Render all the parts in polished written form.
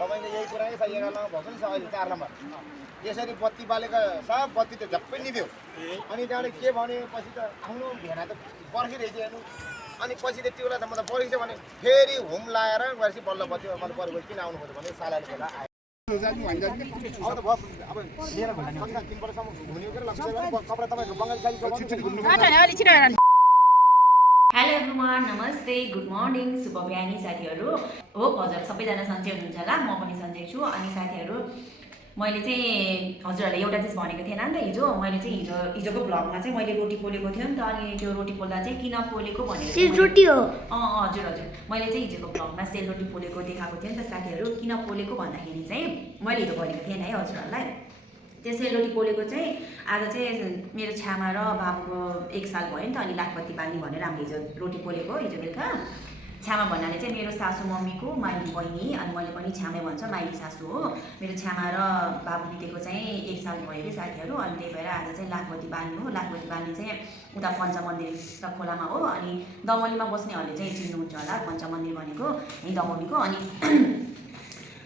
तपाईँले यही कुरा नै छ 11 नम्बर भएको नि छ अहिले 4 नम्बर यसरी बत्ती बालेको सब बत्ती त झप्पै निभ्यो अनि त्यहाँबाट के भनेपछि त आउनु भेना त पर्खिरहेको हेर्नु अनि पछि त त्यो बेला त म त पर्खिन्छ भने फेरि हुम लाएर गएपछि बल्ल बत्ती मैले परेको किन आउनु खोज्यो भने सालाले बेला आयो अब त भयो अब लिएर घुम्ने 3 वर्षसम्म घुम्ने के लाग्छ कपडा तपाईँको बङ्गाली साडी घुम्नु हेलो एभ्रिवान नमस्ते गुड मर्निङ शुभ बिहानी साथीहरू हो हजुर सबैजना सन्चै हुनुहुन्छ होला म पनि सन्चै छु अनि साथीहरू मैले चाहिँ हजुरहरूले एउटा चिज भनेको थिएन नि त हिजो मैले चाहिँ हिजोको भ्लगमा चाहिँ मैले रोटी पोलेको थियो नि त अनि त्यो रोटी पोल्दा चाहिँ किन पोलेको भनेर सेलरोटी हो हजुर हजुर मैले चाहिँ हिजोको भ्लगमा सेलरोटी पोलेको देखाएको थिएँ नि त साथीहरू किन पोलेको भन्दाखेरि चाहिँ मैले हिजो भनेको थिएन है हजुरहरूलाई त्यो सेलरोटी पोलेको चाहिँ आज चाहिँ मेरो छ्यामा र बाबुको 1 साल भयो नि त अनि लाखपत्ती बाल्ने भनेर हामीले हिजो रोटी पोलेको हिजो बेलुका छ्यामा भन्नाले चाहिँ मेरो सासू मम्मीको माइली बहिनी अनि मैले पनि छ्यामै भन्छ माइली सासू हो मेरो छ्यामा र बाबु बितेको चाहिँ 1 साल भयो कि साथीहरू अनि त्यही भएर आज चाहिँ लाखपत्ती बाल्ने हो लाखपत्ती बाल्ने चाहिँ उता पञ्चमन्दिर त खोलामा हो अनि दमलीमा बस्नेहरूले चाहिँ चिन्नुहुन्छ होला पञ्चमन्दिर भनेको यहीँ दमलीको अनि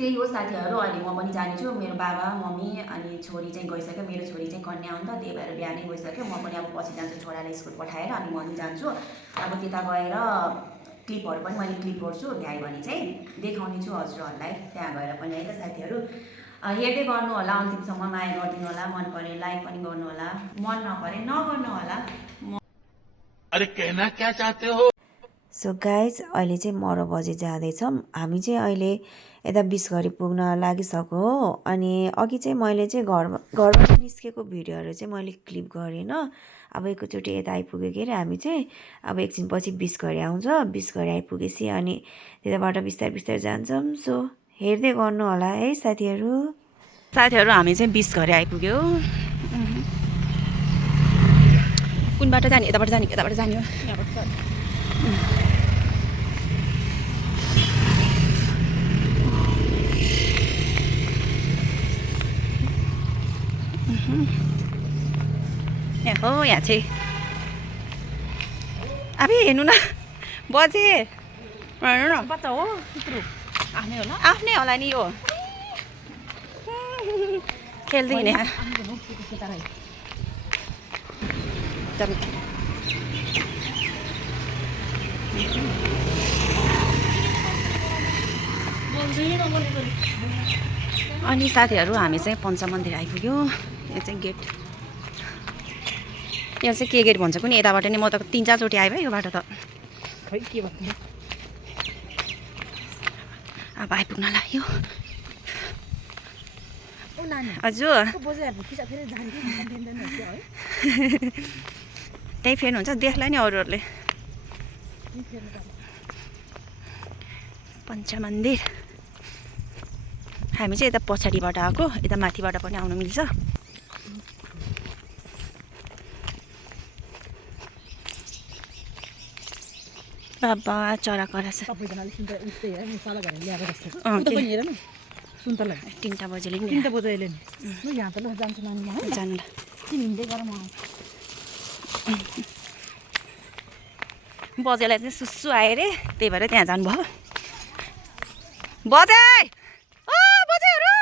त्यही हो साथीहरू अहिले म पनि जानेछु मेरो बाबा मम्मी अनि छोरी चाहिँ गइसक्यो मेरो छोरी चाहिँ कन्या हो नि त त्यही भएर बिहानै गइसक्यो म पनि अब पछि जान्छु छोरालाई स्कुल पठाएर अनि म पनि जान्छु अब त्यता गएर क्लिपहरू पनि मैले क्लिप गर्छु भ्यायो भने चाहिँ देखाउने छु हजुरहरूलाई त्यहाँ गएर पनि है त साथीहरू हेर्दै गर्नु होला अन्तिमसम्म माया गरिदिनु होला मन परे लाइक पनि गर्नु होला मन नपरे नगर्नु होला अरे कहना क्या चाहते हो सो गाइज अहिले चाहिँ मरो बजे जाँदैछौँ हामी चाहिँ अहिले यता 20 गरी पुग्न लागिसक्यो हो अनि अघि चाहिँ मैले चाहिँ घरबाट निस्केको भिडियोहरू चाहिँ मैले क्लिप गरेन अब एकैचोटि यता आइपुग्यो के अरे हामी चाहिँ अब एकछिन पछि 20 गरी आउँछ 20 गरी आइपुगेपछि अनि त्यताबाट बिस्तारै बिस्तारै जान्छौँ सो हेर्दै गर्नु होला है साथीहरू हामी चाहिँ 20 गरी आइपुग्यो कुन बाटो जाने यताबाट जाने हो यहाँबाट हो यहाँ चाहिँ अब हेर्नु न बजे हेर्नु न बच्चा हो आफ्नै होला नि यो खेल्दै हिँडे अनि साथीहरू हामी चाहिँ पञ्चमन्दिर आइपुग्यो यो चाहिँ गेट यहाँ चाहिँ के गेट भन्छ कुनि यताबाट नि म त 3-4 चोटि आएँ भाइ यो बाटो त खै के भन्नु अब आइपुग्न लाग्यो हजुर त्यही फेर्नुहुन्छ देख्ला नि अरूहरूले पञ्चमन्दिर हामी चाहिँ यता पछाडिबाट आएको यता माथिबाट पनि आउनु मिल्छ बाबा चरा कराछ 3 बजेले नि बजेलाई चाहिँ सुसु आयो रे त्यही भएर त्यहाँ जानुभयो बजे ओ बजेहरू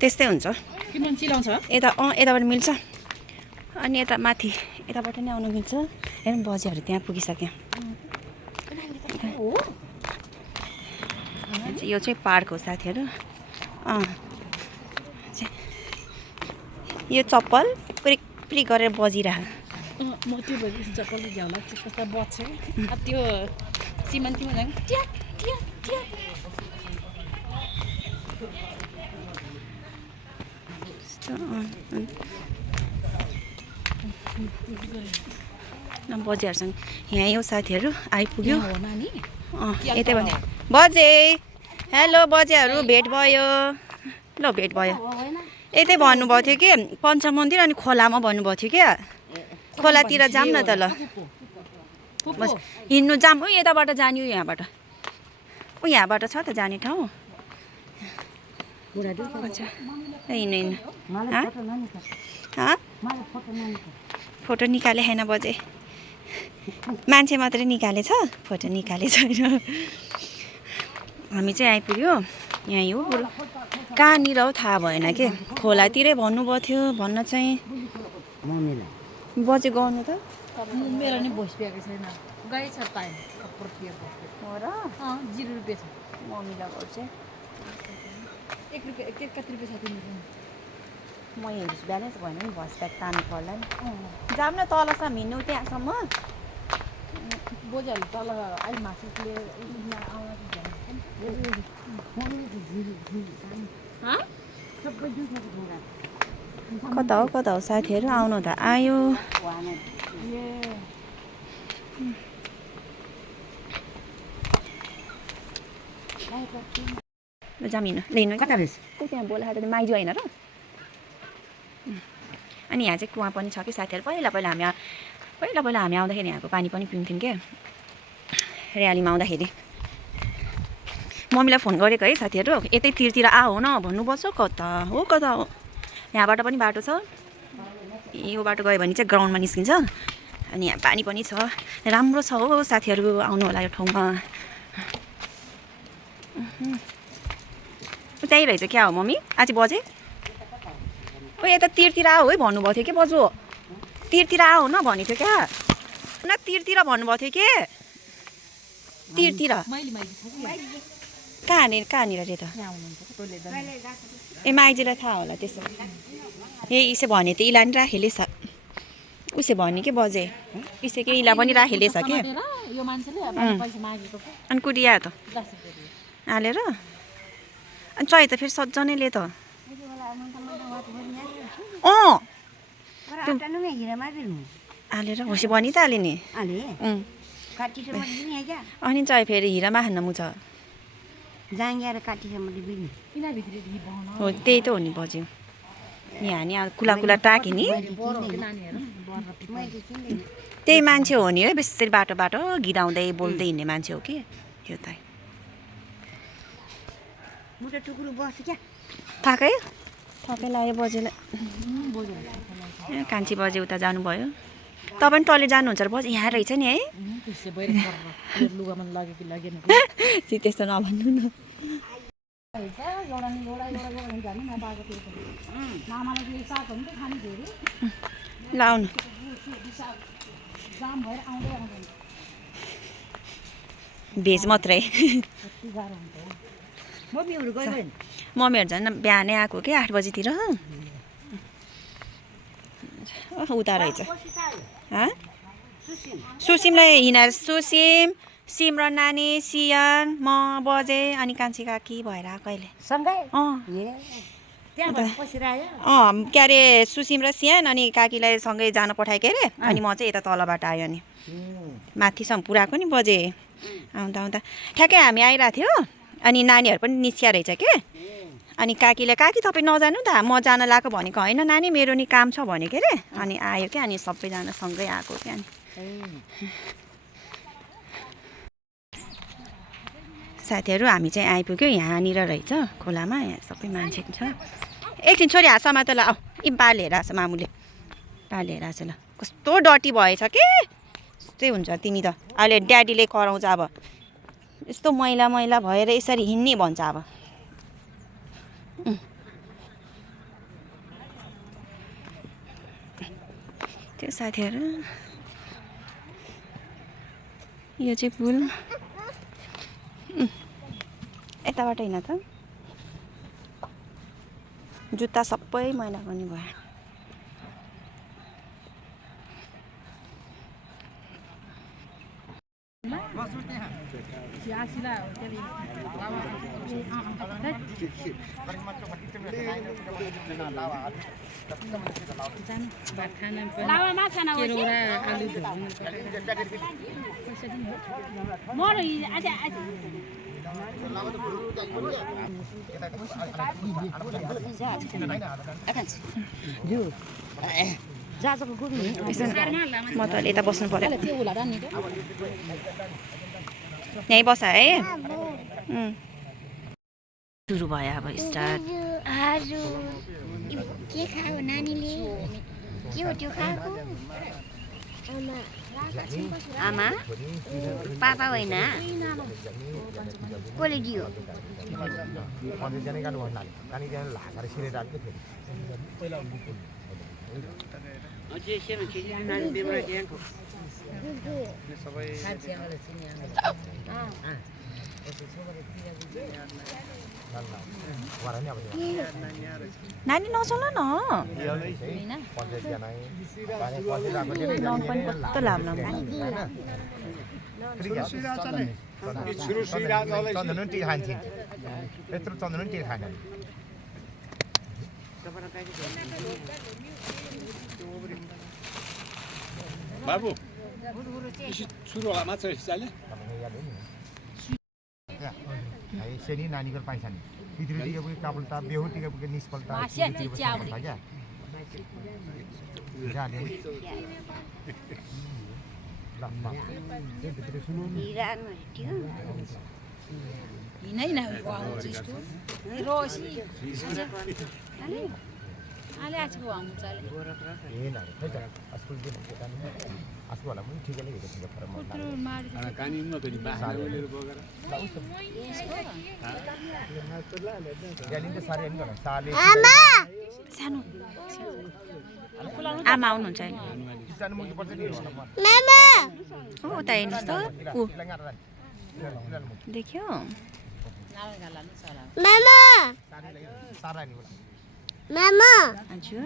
त्यस्तै हुन्छ यता यताबाट मिल्छ अनि यता माथि यताबाट नि आउनु मिल्छ हेर्नु बजेहरू त्यहाँ पुगिसक्यो यो चाहिँ पार्क हो साथीहरू यो चप्पल पुरी पुरी गरेर बजिरह म त्यो बजी चप्पल झ्याउला कस्तो बज्छ अब त्यो सिमन्तीमा जान्छ ट्याक ट्याक ट्याक बजेहरूसँग यहाँ यो साथीहरू आइपुग्यो यतै भने बजे हेलो बजेहरू भेट भयो ल भेट भयो यतै भन्नुभएको थियो कि पञ्चमन्दिर अनि खोलामा भन्नुभएको थियो क्या खोलातिर जाऊँ न त ल हिँड्नु जाऊँ हो यताबाट जाने हो यहाँबाट छ त जाने ठाउँ अच्छा हिँड्नु हिँड्नु फोटो निकाले होइन बजे मान्छे मात्रै निकालेछ फोटो निकाले छैन हामी चाहिँ आइपुग्यो यहीँ हो बरु कहाँनिर हो थाहा भएन के खोलातिरै भन्नुभएको थियो भन्न चाहिँ बजे गर्नु त मेरो नि भोइस प्याएको छैन गाई छ पाएँ हो र 0 रुपियाँ छ मम्मीलाई गर्छु 1 रुपियाँ कति रुपियाँ छ तिम्रो म हेर्छु ब्यालेन्स भएन नि भोइस प्याक तान्नु पर्ला नि जाऊँ न तलसम्म हिँड्नु त्यहाँसम्म बोजूहरूले तल अहिले माथि कता हो साथीहरू आउनु त आयो जामिन लिनु कता रहेछ त्यहाँ बोलाएर माइजू होइन र अनि यहाँ चाहिँ कुवा पनि छ कि साथीहरू पहिला हामी आउँदाखेरि यहाँको पानी पनि पिउँथ्यौँ क्या र्यालीमा आउँदाखेरि मम्मीलाई फोन गरेको है साथीहरू यतै तिरतिर हो न भन्नुपर्छ कता हो यहाँबाट पनि बाटो छ यो बाटो गयो भने चाहिँ ग्राउन्डमा निस्किन्छ अनि यहाँ पानी पनि छ राम्रो छ हो साथीहरू आउनु होला यो ठाउँमा त्यही रहेछ क्या हो मम्मी आज बजे ओ यता तिरतिर आऊ है भन्नुभएको थियो कि बजु तिरतिर आऊ न भनेको थियो क्या न तिरतिर भन्नुभएको थियो कि तिरतिर कहाँनिर रे त ए माइजीलाई थाहा होला त्यसो ए इसे भने त इला नि राखेले छ उसे भने के बजे इसे के इला पनि राखेले छ के अनि कुडिया त हालेर अनि चै त फेरि सज्जनैले त हालेर होसी भनि त हाले नि अनि चाहिँ फेरि हिरामा खान्न मुछ हो त्यही त हो नि बज्यो यहाँ नि कुला टाके नि त्यही मान्छे हो नि है बेसी बाटो गिराउँदै बोल्दै हिँड्ने मान्छे हो कि यो त थाकै लाग्यो बजेलाई कान्छी बजे उता जानुभयो तपाईँ पनि टोइलेट जानुहुन्छ र बजे यहाँ रहेछ नि है त्यस्तो नभन्नु न लाउनु भेज मात्रै मम्मीहरू झन् बिहानै आएको कि 8 बजीतिर उता रहेछ सुसिमलाई हिँडेर सुसिम सिमरन नानी सियन म बजे अनि कान्छी काकी भएर आएको अहिले के अरे सुसिम र सियन अनि काकीलाई सँगै जान पठायो के अरे अनि म चाहिँ यता तलबाट आयो नि माथिसम्म पुऱ्याएको नि बजे आउँदा ठ्याक्कै हामी आइरहेको थियो अनि नानीहरू पनि निस्किया रहेछ के अनि काकीले काकी तपाईँ नजानु त म जान लाएको भनेको होइन नानी मेरो नि काम छ भने के अरे अनि आयो क्या अनि सबैजना सँगै आएको क्या अनि साथीहरू हामी चाहिँ आइपुग्यो यहाँनिर रहेछ खोलामा यहाँ सबै मान्छे छ एकछिन छोरी हात समात ल आऊ बाल हेर आएको छ मामुले बाल हेर आएको छ ल कस्तो डटी भएछ के यस्तै हुन्छ तिमी त अहिले ड्याडीले कराउँछ अब यस्तो मैला भएर यसरी हिँड्ने भन्छ अब त्यो साथीहरू यो चाहिँ पुल यताबाट होइन त जुत्ता सबै मैला पनि भयो म त यता बस्नु पर्यो यहीँ बस है सुरु भयो अब स्टार्ट के खायो नानीले के हो त्यो खाएको आमा पापा होइन कसले दियो नानी नचल न कस्तो लामो चन्दन टी खान्छ यत्रो चन्दन टी खान्छ बाबु सुरु होला मात्र हिसाबले सेनी नानीको पैसा नि पितृतिको पुगे कापल्टा बेहुतिको पुगे निष्फलता क्या सानो आमा आउनुहुन्छ अहिले हो उता हेर्नुहोस् त ऊ देख्यो हजुर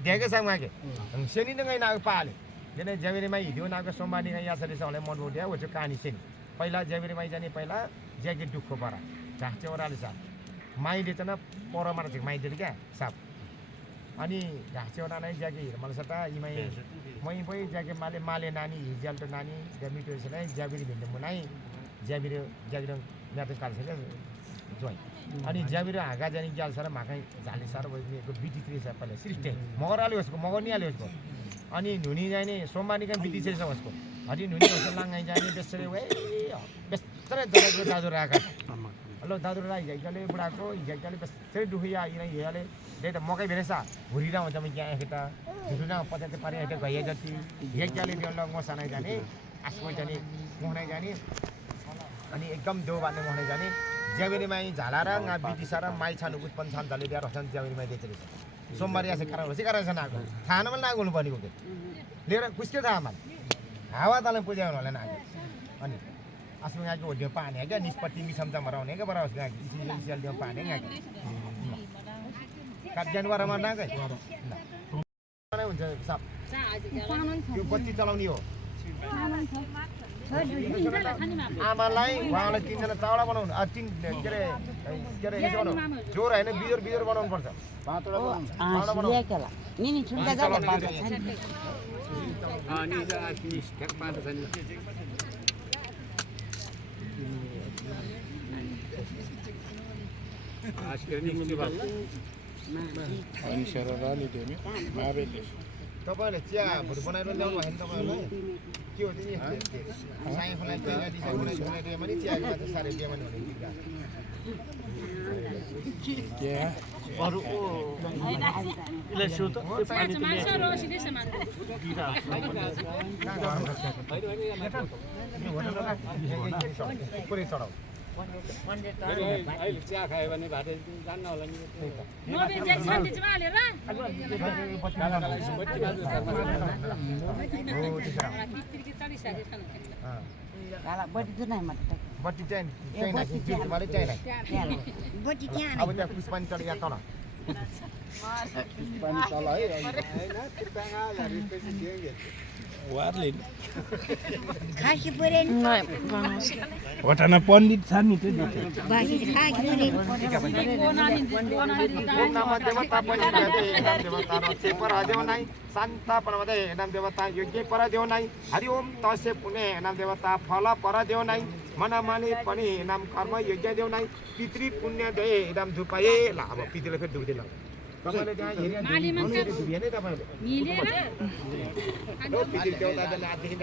देखेको छ उहाँके सेनी नै नागो पाले जेने ज्याबिरीमा हिँड्यो नागो सोमबारी यहाँ छ मलाई मन उठ्यो वो कहानी सेनी पहिला ज्याबिरीमा जाने पहिला ज्याकेट दुःखो परा झाँचे ओह्राले साप माइले चाहिँ परमा चाहिँ माइदिएर क्या साप अनि घाँसे ओह्रा नै ज्याकेट मलाई सता इमाई मै पै ज्याकेट माले नानी हिजाल त नानी मिठो छ नै ज्याबिरी भिन्नु मुनाई ज्याबिरी यहाँ त काल्छ क्या जोइ अनि ज्याबिरो हाँगा जाने ग्याल सर माकै झाले सर भएको बिटी छ पहिला सृष्टि मगराले उसको मगर्निहाल्यो उसको अनि नुनी जाने सोमबारी कहाँ बिटी छ उसको अनि नुनी उसको लाङ्गाइ जाने बेसरे बेस्तरै दाजु राखा हेलो दाजु रा हिजोले बुढाको हिजोले बेस्तरै दुखिया हियाले त्यही त मकै भेरेछ घुरिरा हुन्छ म यहाँ एक त झुटुना पचाते पारे एक गइया जति हिजोले त्यो लङ मसानाइ जाने आसमै जाने मोहनाइ जाने अनि एकदम देउ बाँध्ने मोहनाइ जाने ज्याबिरीमा झाला र बिटी सारा माइ छानु उत्पन्न छान झाले बिहार हसन ज्याबिरीमा देखेको छ सोमबारी आसे कारण होस् कारण छ नाको खाना पनि नागो हुनुपर्नेको के लिएर कुस्के थाहा आमा हावा तलाई पुज्याउनु होला नाको अनि आसु यहाँको होडियो पानी क्या निष्पत्ति मिसमता मराउने क्या बराबर इसिएल दियो पानी यहाँ काट जनवरमा नाकै हुन्छ साप यो बत्ती चलाउने हो आमालाई उहाँलाई तीनजना चावडा बनाउनु तीन के अरे यसो बनाउनु जोर होइन बिजोर बनाउनु पर्छ तपाईँहरूले चियाहरू बनाएर ल्याउनु भयो नि तपाईँहरूलाई के हो नि साइफलाई बनाइदियो भने चियाको मात्र साह्रै दियो भने पुरै चढाउ चिया खायो भने भात जान्न होला नि बत्ती चाहिँ अब त्यहाँ पुष्पानी चढ यहाँ तल घटना पण्डित छ नि त्यो शान्ता परमदे नाम देवता योग्य पर देव नाइ हरि ओम तस्य पुण्य नाम देवता फल पर देव नाइ मनामाले पनि नाम कर्म योग्य देव नाइ पितृ पुण्य दे नाम धुपाए ला अब पितृले फेरि दुख्दैन तपाईँले त्यहाँ हेरेर धुबिएनै तपाईँले मिलेर पितृ देवता जाने आजदेखि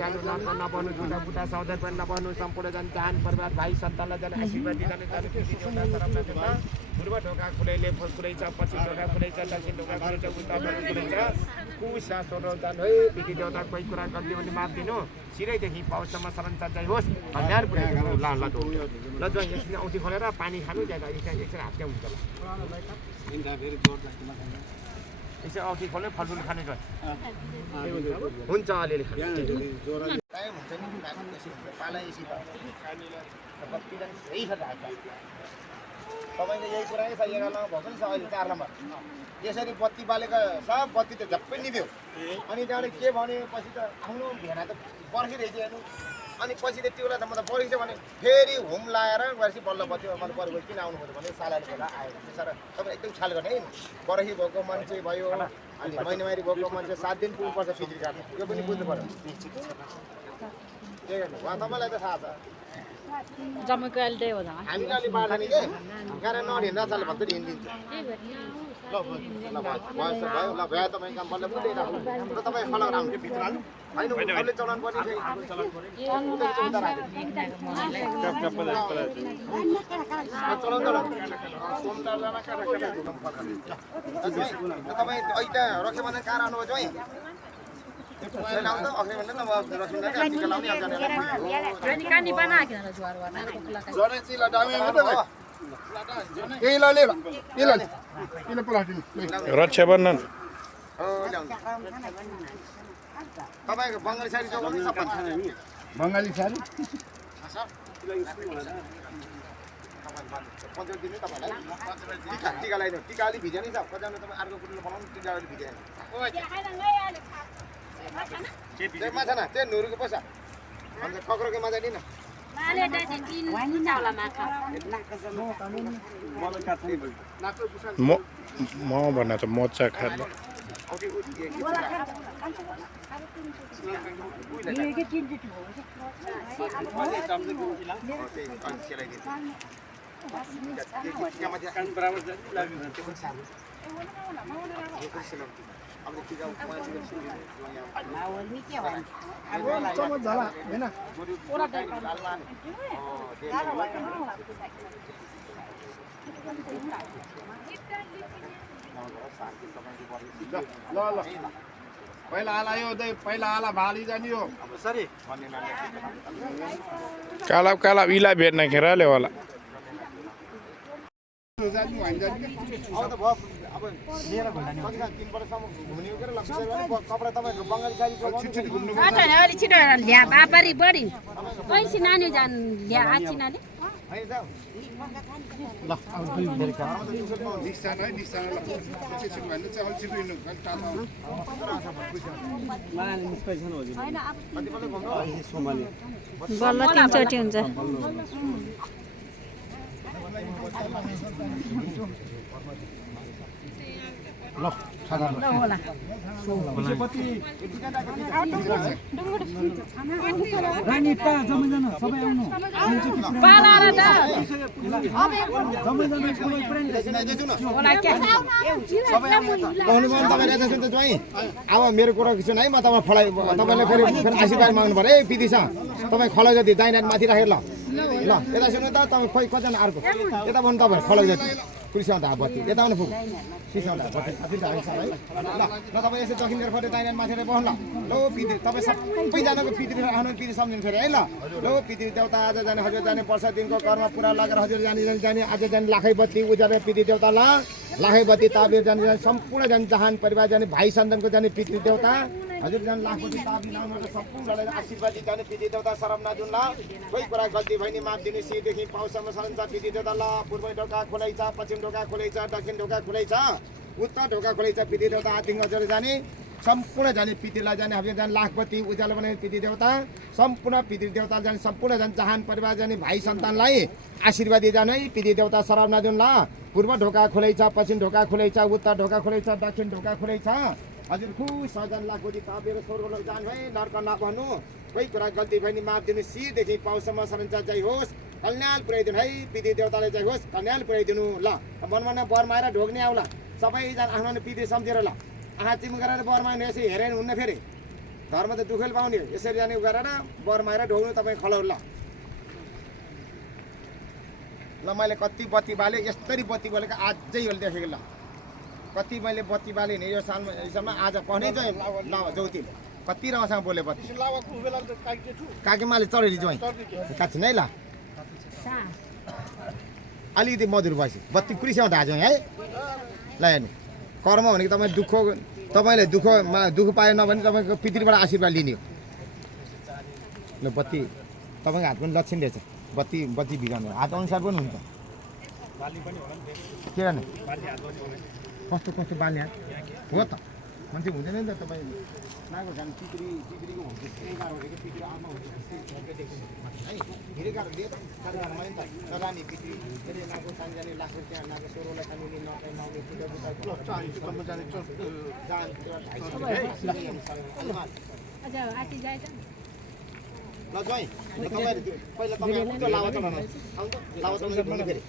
जानु नबन्नु जुटा बुटा सौदा पनि नबन्नु सम्पूर्ण जाने जहान परिवार भाइ सन्तानलाई जाने आशीर्वाद दिँदा जाने पितृ देवता सरमना देवता पूर्व ढोका खुलैले खुलैछ पश्चिम ढोका खुलैछ दक्षिण ढोका खुलैछ उत्तर ढोका खुलैछ कुसा सोह्र जान है पितृ देवता कोही कुरा गरिदियो भने माफ दिनु सिरैदेखि पाउसम्म शरण सञ्चय होस् कल्याण पुर्याइदिनु ल ल ल ज्वाइँ एकछिन औँठी खोलेर पानी खानु त्यहाँ एकछिन हात्या हुन्छ ल यसो औँठी खोल्यो फलफुल खाने ज्वाइँ हुन्छ अलिअलि टाइम हुन्छ नि पाला यसै बत्ती सही छ तपाईँको यही कुरा छ 11 नम्बर भएको नि छ अहिले 4 नम्बर यसरी बत्ती बालेको छ बत्ती त झप्पै निभ्यो अनि त्यहाँबाट के भनेपछि त आउनु भेना त पर्खिरहेको हेर्नु अनि पछि त त्यो बेला त म त पर्खिन्छ भने फेरि हुम लाएर गएपछि बल्ल बत्ती मैले बरु किन आउनु पर्यो भने सालाले बेला आयो सर तपाईँ एकदम ख्याल गर्ने है बर्खी भएको मान्छे भयो अनि महिनामारी भएको मान्छे 7 दिन पुग्नुपर्छ पितृ काट्नु यो पनि बुझ्नु पर्यो के गर्नु उहाँ तपाईँलाई त थाहा छ जम्मैको अहिले हो हामी अलि बाँड्दा नि के कारण नहिँड्दा चाल्यो भने त हिँडिदिन्छ ल भयो ल भ्या तपाईँ काम बल्ल बुझ्दै राख्नु र तपाईँ फलाउ राख्नु भित्र हाल्नु होइन उसले चलाउनु पर्ने तपाईँ ऐटा रक्ष्यो भने कहाँ राख्नुभयो चाहिँ रक्षाबन्धन तपाईँको बङ्गाली साडी चलाउने सबै बङ्गाली साडी पञ्चायत दिनु तपाईँलाई टिका लगाइदिनु टिका अलिक भिज्यो नि छ कतिजना तपाईँ अर्को कुरो बनाउनु टिका अलिक भिज्यो माछा न त्यो नुरुको पैसा अन्त कक्रोको माछा दिनु म भन्दा त मोचा खानु ल ल पहिला आला यो पहिला आला भाली जाने हो सरी काला इला भेट्न खेराले होला जानु हामी जाने अब त भयो अब लिएर घुम्ने 3 वर्षसम्म घुम्ने हो के लक्ष्य कपडा तपाईँको बङ्गाली साडी छिटो घुम्नु अलि छिटो ल्या बापारी बढी पैसा नानी जान ल्या आचिनाले होइन जाऊ ल अब दुई फेरि निस्तान है निस्तान ल छिटो भन्नु चाहिँ अलि छिटो हिँड्नु अलि टाढा बल्ल 3 चोटि हुन्छ ल सादा होला रानी पा जम्मै सबै आउनु पालारा दा जम्मै होला के पाउनु पनि तपाईँले यता सुन्नु चाहिँ अब मेरो कुरा सुन है म तपाईँ फलाइ तपाईँले फेरि आशीर्वाद माग्नु पऱ्यो है पिदिसा तपाईँ खला जति दाइनाथ माथि राखेर ल यता सुन्नु त तपाईँ खोइ कतिजना अर्को यता भन्नु तपाईँ खला जति कृष्ण बत्ती यता आउनु पुग्नु कृष्ण बत्ती है ल तपाईँ यसो दक्षिणतिर फटे दाइनाथ माथि बस्नु ल पितृ तपाईँ सबैजनाको पितृ आफ्नो पितृ सम्झिनु फेरि है ल पितृ देवता आज जाने हजुर जाने वर्ष दिनको कर्म पुरा लागेर हजुर जाने आज जाने लाखै बत्ती उजालेर पितृ देवता लाखै बत्ती ताबेर जाने सम्पूर्ण जाने जहान परिवार जाने भाइ सन्तानको जाने पितृ देवता हजुर जाने लाखपति ताबी लाउनु सम्पूर्णलाई आशीर्वाद जाने पितृ देवता शरम नजुन ल कोही कुरा गल्ती भइ नि माफ दिनु सिदेखि पाउसम्म सरन्छ पितृ देवता ल पूर्व ढोका खोलै छ पश्चिम ढोका खोलै छ दक्षिण ढोका खोलै छ उत्तर ढोका खोलै छ पितृ देवता आदिङ हजुर जाने सम्पूर्ण जाने पितृलाई जाने हजुर जाने लाखपति उज्यालो बनाउने पितृ देवता सम्पूर्ण पितृ देवता जाने सम्पूर्ण जाने जहान परिवार जाने भाइ सन्तानलाई आशीर्वादी जाने पितृ देवता शरम नजुन ल पूर्व ढोका खोलै छ पश्चिम ढोका खोलै छ उत्तर ढोका खोलै छ दक्षिण ढोका खोलै छ हजुर खुस सजन लाखपति ताबेर स्वर्गलोक जानु है नर्क नपर्नु कोही कुरा गल्ती भयो नि माफ दिनु सिदेखि पाउसम्म सरन्छ जय होस् कल्याण पुर्याइदिनु है पितृ देवतालाई जय होस् कल्याण पुर्याइदिनु ल मनमा बर माएर ढोग्ने आउला सबैजना आफ्नो पितृ सम्झेर ल आँखा चिम गरेर बरमा यसो हेरेर हुन्न फेरि धर्म त दुःखैले पाउने हो यसरी जाने गरेर बरमाएर ढोग्नु तपाईँ खलाउनु ल मैले कति बत्ती बाले यस्तरी बत्ती बालेको अझै यो देखेको ल कति मैले बत्ती बालेँ नि यो सालमा यसमा आज पढ्नै चाहिँ ल जौती कति राम्रोसँग बोले बत्ती काकीमाले चढेरी ज्वाइँ काट्छिन है ल अलिकति मधुर भएपछि बत्ती कुरीसँग ढाज्यौँ है ल हेर्नु कर्म भनेको तपाईँले दुःख पाए नभने तपाईँको पितृबाट आशीर्वाद लिने हो ल बत्ती तपाईँको हात पनि लक्षण रहेछ बत्ती बिगाउनु हात अनुसार पनि हुन्छ के गर्ने कस्तो बाल्ने हात हो त मान्छे हुँदैन नि त तपाईँ नाको झन् पितृको हुन्छ पितृ आमा हुन्छ है धेरै गाह्रो दिए त सरकारमा नि त रानी पितृ फेरि नाको सानो जाने लाग्छ त्यहाँ नाको सोरोलाई खाने नआउने पूजा ल ज्वाइँ तपाईँहरू पहिला तपाईँ लावा चढाउनु लावा चढाउनु फेरि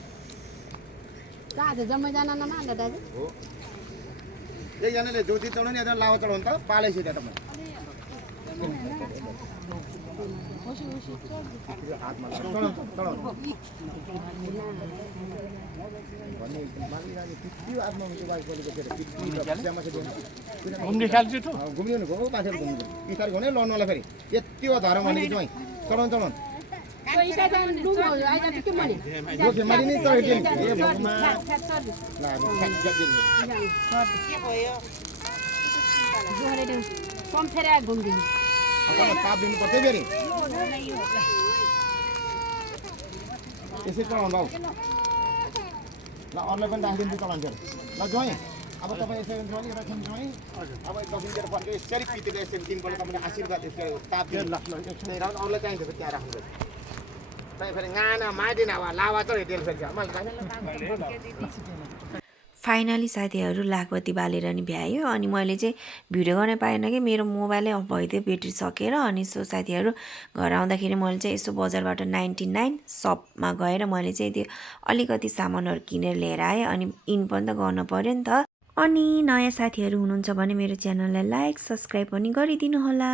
हो एकजनाले ज्योति चढाउने यता लावा चढाउनु त पालेपछि त्यहाँ तपाईँ हातमा चढाउनु घुम्नु गएको मान्छेहरू घुम्नु बिस्तारै घुम्ने लड्नुलाई फेरि यति हो धर्म भने चाहिँ चढाउनु ताप दिनुपर्छ फेरि यसरी चलाउनु भाउ ल अरूलाई पनि राखिदिन्छु चलाउनु फेरि ल ज्वाइँ अब तपाईँ यसरी ज्वाइँ राख्नु ज्वाइँ अब दक्षिणतिर फर्केर यसरी पितेर यसरी दिनपल्ट तपाईँले आशीर्वाद यसरी ताप दिनु अरूलाई चाहिन्छ त्यहाँ राख्नु तपाईँ फेरि गाना मादिन अब लावा त हेटेल फेरि फाइनली साथीहरू लाखबत्ती बालेर नि भ्यायो अनि मैले चाहिँ भिडियो गर्न पाएन कि मेरो मोबाइलै अफ भइदियो ब्याट्री सकेर अनि सो साथीहरू घर आउँदाखेरि मैले चाहिँ यसो बजारबाट 99 सपमा गएर मैले चाहिँ त्यो अलिकति सामानहरू किनेर लिएर आएँ अनि इन पनि त गर्नु पर्यो नि त अनि नयाँ साथीहरू हुनुहुन्छ भने मेरो च्यानललाई लाइक सब्सक्राइब पनि गरिदिनु होला।